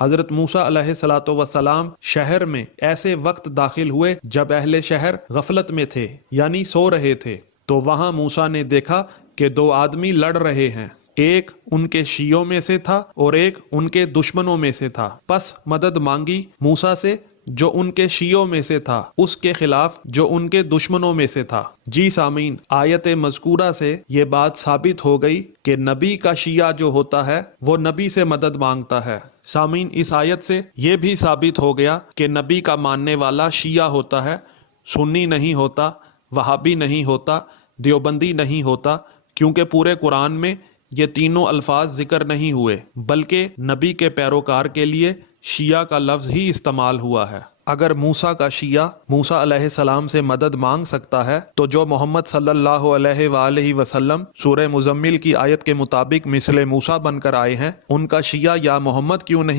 حضرت موسیٰ علیہ الصلوۃ والسلام شہر میں ایسے وقت داخل ہوئے جب اہل شہر غفلت میں تھے، یعنی سو رہے تھے، تو وہاں موسیٰ نے دیکھا کہ دو آدمی لڑ رہے ہیں، ایک ان کے شیعوں میں سے تھا اور ایک ان کے دشمنوں میں سے تھا۔ پس مدد مانگی موسیٰ سے جو ان کے شیعوں میں سے تھا اس کے خلاف جو ان کے دشمنوں میں سے تھا۔ جی سامعین، آیت مذکورہ سے یہ بات ثابت ہو گئی کہ نبی کا شیعہ جو ہوتا ہے وہ نبی سے مدد مانگتا ہے۔ سامعین، اس آیت سے یہ بھی ثابت ہو گیا کہ نبی کا ماننے والا شیعہ ہوتا ہے، سنی نہیں ہوتا، وہابی نہیں ہوتا، دیوبندی نہیں ہوتا، کیونکہ پورے قرآن میں یہ تینوں الفاظ ذکر نہیں ہوئے، بلکہ نبی کے پیروکار کے لیے شیعہ کا لفظ ہی استعمال ہوا ہے۔ اگر موسیٰ کا شیعہ موسیٰ علیہ السلام سے مدد مانگ سکتا ہے تو جو محمد صلی اللہ علیہ وآلہ وسلم سورہ مزمل کی آیت کے مطابق مثل موسیٰ بن کر آئے ہیں، ان کا شیعہ یا محمد کیوں نہیں